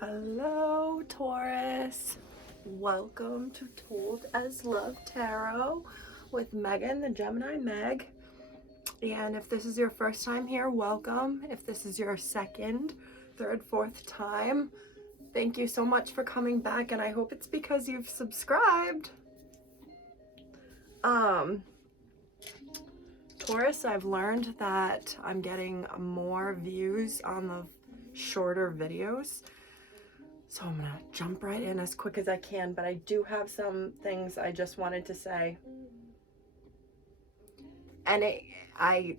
Hello, Taurus. Welcome to Told as Love Tarot with Megan, the Gemini Meg. And if this is your first time here, welcome. If this is your second, third, fourth time, thank you so much for coming back, and I hope it's because you've subscribed. Taurus, I've learned that I'm getting more views on the shorter videos. So I'm gonna jump right in as quick as I can, but I do have some things I just wanted to say. And I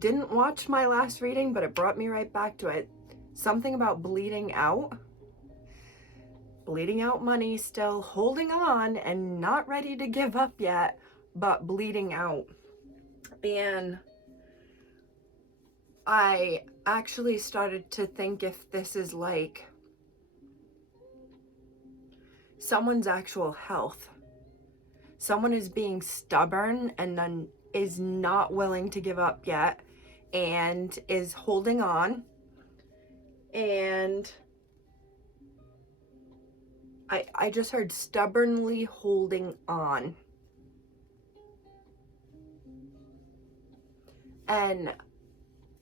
didn't watch my last reading, but it brought me right back to it. Something about bleeding out money, still holding on and not ready to give up yet, but bleeding out. And I actually started to think if this is like someone's actual health. Someone is being stubborn and then is not willing to give up yet and is holding on. And I just heard stubbornly holding on. And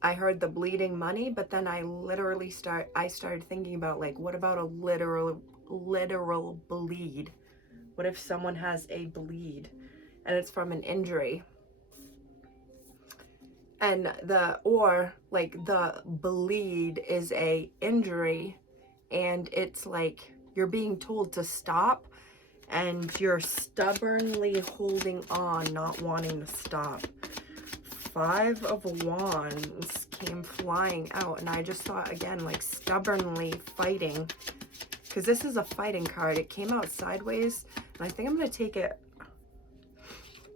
I heard the bleeding money, but then I started thinking about, like, what about a literal bleed? What if someone has a bleed and it's from an injury? And the bleed is a injury, and it's like you're being told to stop and you're stubbornly holding on, not wanting to stop. 5 of Wands came flying out, and I just thought, again, like stubbornly fighting, because this is a fighting card. It came out sideways, and I think I'm going to take it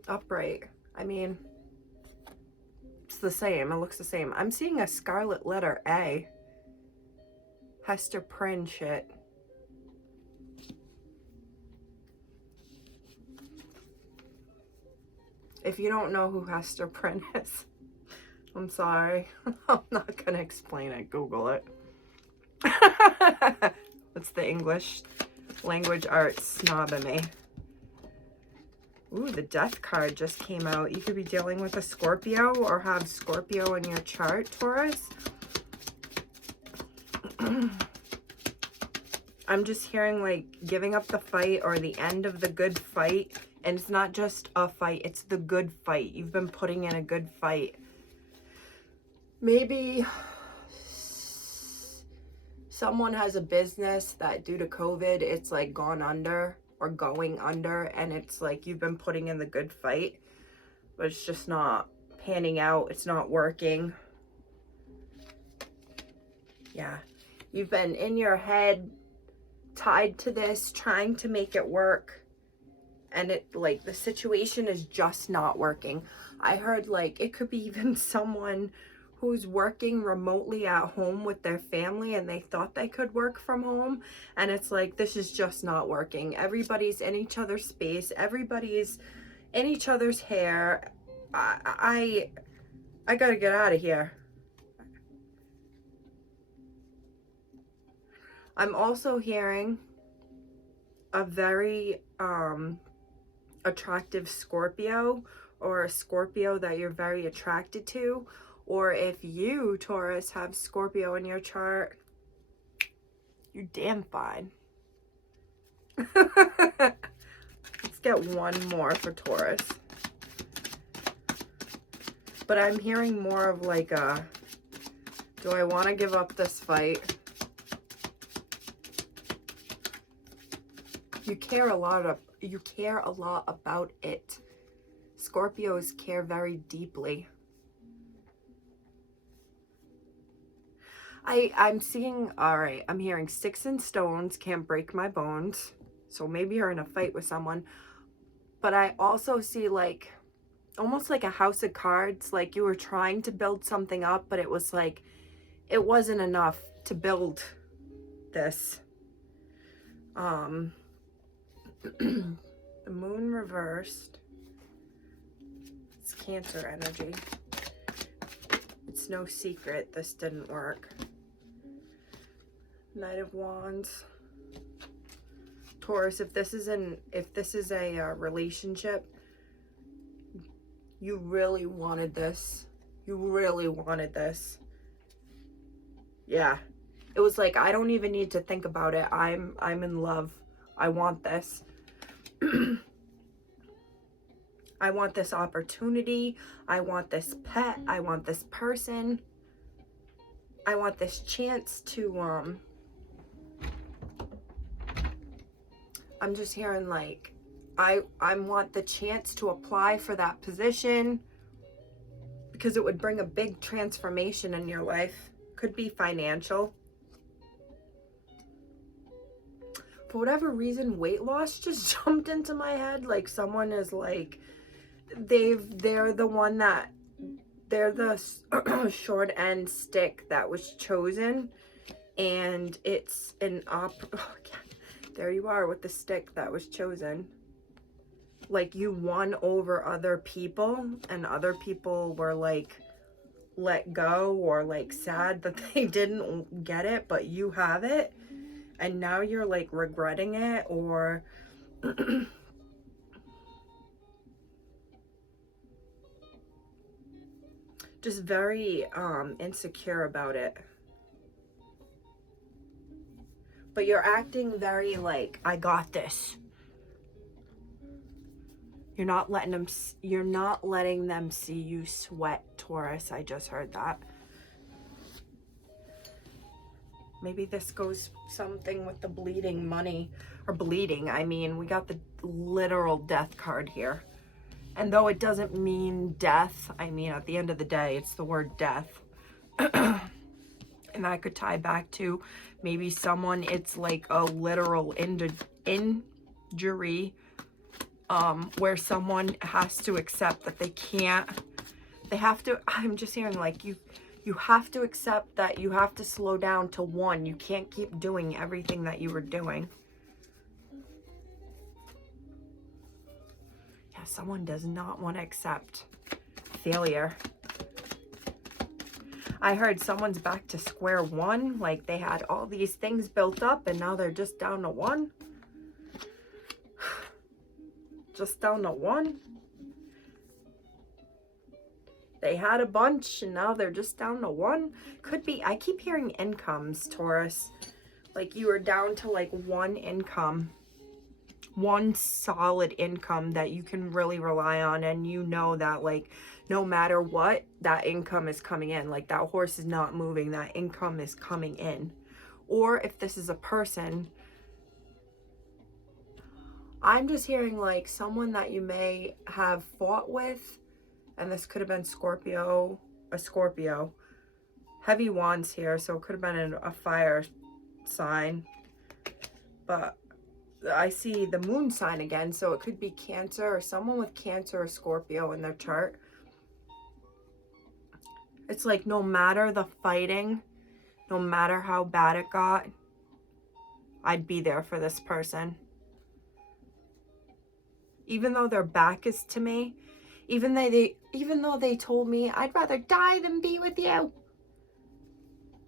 upright. I mean, it's the same. It looks the same. I'm seeing a scarlet letter A. Hester Prynne shit. If you don't know who Hester Prynne is, I'm sorry. I'm not going to explain it. Google it. That's the English language arts snob in me. Ooh, the Death card just came out. You could be dealing with a Scorpio or have Scorpio in your chart, Taurus. I'm just hearing like giving up the fight or the end of the good fight. And it's not just a fight, it's the good fight. You've been putting in a good fight. Maybe someone has a business that due to COVID, it's like gone under or going under. And it's like you've been putting in the good fight, but it's just not panning out. It's not working. Yeah. You've been in your head tied to this, trying to make it work. And it, like, the situation is just not working. I heard, like, it could be even someone who's working remotely at home with their family and they thought they could work from home. And it's like, this is just not working. Everybody's in each other's space. Everybody's in each other's hair. I gotta get out of here. I'm also hearing a very, attractive Scorpio, or a Scorpio that you're very attracted to, or if you, Taurus, have Scorpio in your chart, you're damn fine. Let's get one more for Taurus. But I'm hearing more of like a, do I want to give up this fight? You care a lot about it. Scorpios care very deeply. I'm seeing, all right, I'm hearing sticks and stones can't break my bones. So maybe you're in a fight with someone. But I also see like, almost like a house of cards, like you were trying to build something up, but it was like, it wasn't enough to build this. The moon reversed. It's Cancer energy. It's no secret this didn't work. Knight of Wands. Taurus, if this is a relationship, you really wanted this. You really wanted this. Yeah. It was like, I don't even need to think about it. I'm in love. I want this. I want this opportunity. I want this pet. I want this person. I want this chance to, I'm just hearing like, I want the chance to apply for that position because it would bring a big transformation in your life. Could be financial. For whatever reason, weight loss just jumped into my head. Like someone is like, they're the short end stick that was chosen, and it's an there you are with the stick that was chosen. Like you won over other people, and other people were like let go or like sad that they didn't get it, but you have it, and now you're like regretting it, or just very insecure about it. But you're acting very like, I got this. You're not letting them see you sweat, Taurus. I just heard that. Maybe this goes something with the bleeding money, or bleeding. I mean, we got the literal death card here. And though it doesn't mean death, I mean, at the end of the day, it's the word death. And that could tie back to maybe someone, it's like a literal injury, where someone has to accept that I'm just hearing like you have to accept that you have to slow down to one. You can't keep doing everything that you were doing. Yeah, someone does not want to accept failure. I heard someone's back to square one, like they had all these things built up and now they're just down to one. Just down to one. They had a bunch and now they're just down to one. Could be, I keep hearing incomes, Taurus. Like you were down to like one income. One solid income that you can really rely on, and you know that like no matter what, that income is coming in. Like that horse is not moving, that income is coming in. Or if this is a person, I'm just hearing like someone that you may have fought with, and this could have been a Scorpio. Heavy wands here, so it could have been a fire sign, but I see the moon sign again, so it could be Cancer or someone with Cancer or Scorpio in their chart. It's like no matter the fighting, no matter how bad it got, I'd be there for this person. Even though their back is to me, even though they told me I'd rather die than be with you,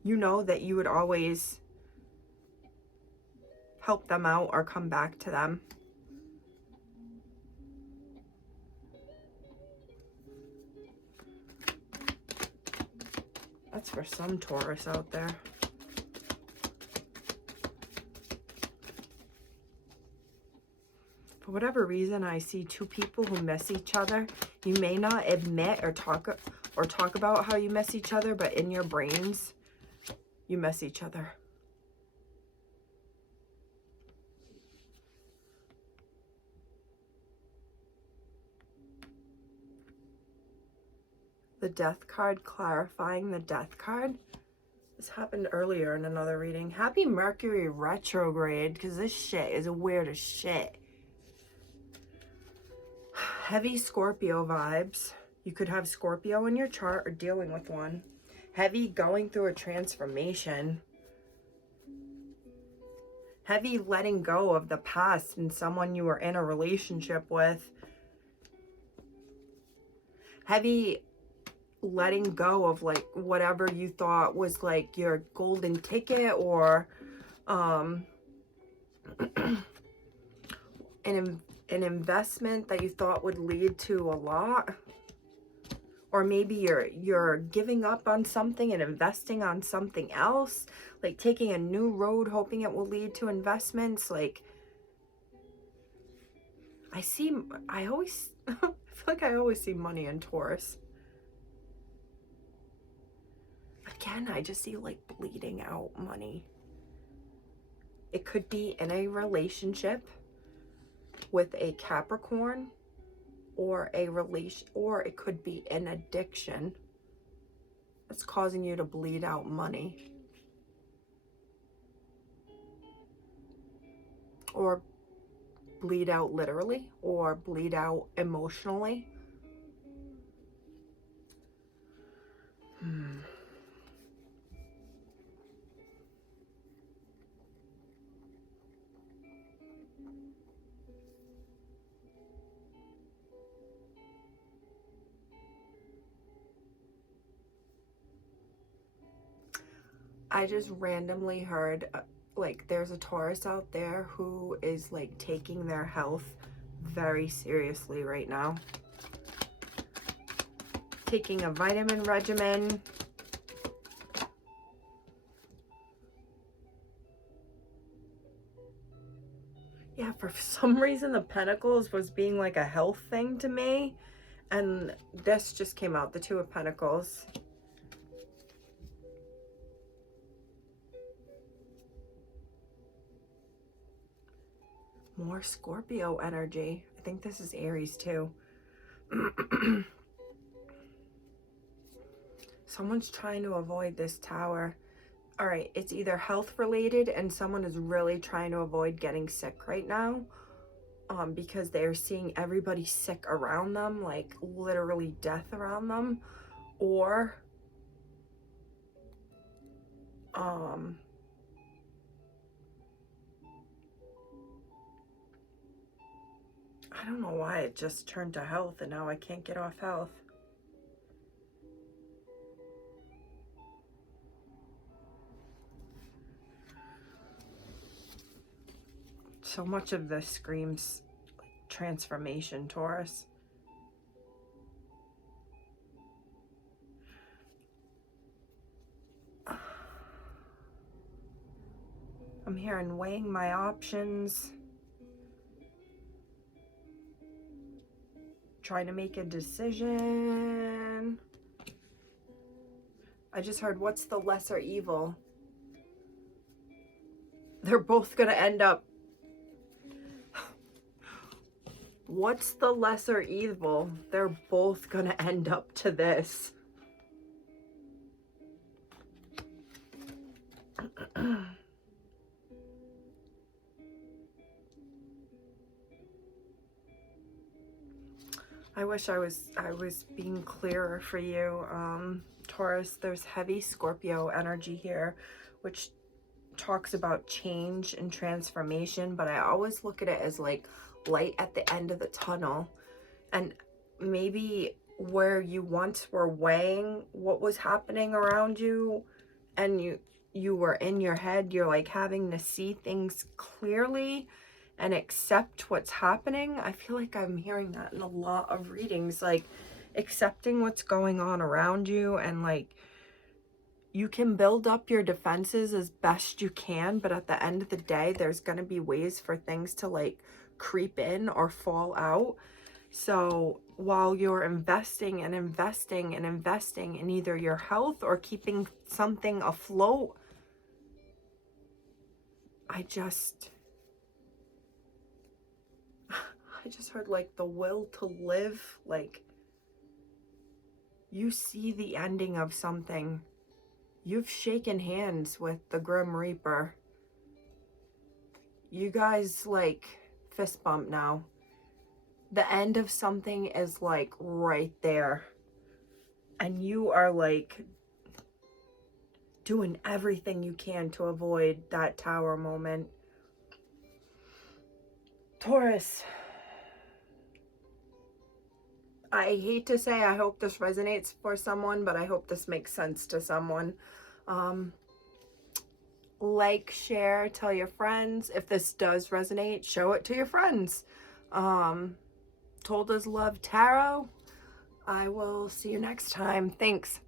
you know that you would always help them out or come back to them. That's for some Taurus out there. For whatever reason, I see two people who miss each other. You may not admit or talk about how you miss each other, but in your brains, you miss each other. The Death card, clarifying the Death card. This happened earlier in another reading. Happy Mercury retrograde, because this shit is weird as shit. Heavy Scorpio vibes. You could have Scorpio in your chart or dealing with one. Heavy going through a transformation. Heavy letting go of the past and someone you were in a relationship with. Heavy letting go of like whatever you thought was like your golden ticket, or Um, an investment that you thought would lead to a lot, or maybe you're giving up on something and investing on something else, like taking a new road hoping it will lead to investments. Like I always I feel like I always see money in Taurus. Again, I just see like bleeding out money. It could be in a relationship with a Capricorn, or or it could be an addiction that's causing you to bleed out money, or bleed out literally, or bleed out emotionally. I just randomly heard like there's a Taurus out there who is like taking their health very seriously right now. Taking a vitamin regimen. Yeah, for some reason the Pentacles was being like a health thing to me. And this just came out, the Two of Pentacles. More Scorpio energy. I think this is Aries too. Someone's trying to avoid this Tower. All right, it's either health related and someone is really trying to avoid getting sick right now, because they're seeing everybody sick around them, like literally death around them, or I don't know why it just turned to health and now I can't get off health. So much of this screams transformation, Taurus. I'm hearing weighing my options, trying to make a decision. I just heard, what's the lesser evil? They're both gonna end up. What's the lesser evil? They're both gonna end up to this. I wish I was being clearer for you, Taurus. There's heavy Scorpio energy here, which talks about change and transformation, but I always look at it as like light at the end of the tunnel. And maybe where you once were weighing what was happening around you, and you were in your head, you're like having to see things clearly and accept what's happening. I feel like I'm hearing that in a lot of readings, like accepting what's going on around you, and like you can build up your defenses as best you can, but at the end of the day, there's going to be ways for things to like creep in or fall out. So while you're investing and investing and investing in either your health or keeping something afloat, I just heard like the will to live, like you see the ending of something. You've shaken hands with the Grim Reaper. You guys like fist bump now. The end of something is like right there. And you are like doing everything you can to avoid that Tower moment. Taurus, I hate to say I hope this resonates for someone, but I hope this makes sense to someone. like, share, tell your friends. If this does resonate, show it to your friends. Told Us Love Tarot. I will see you next time. Thanks.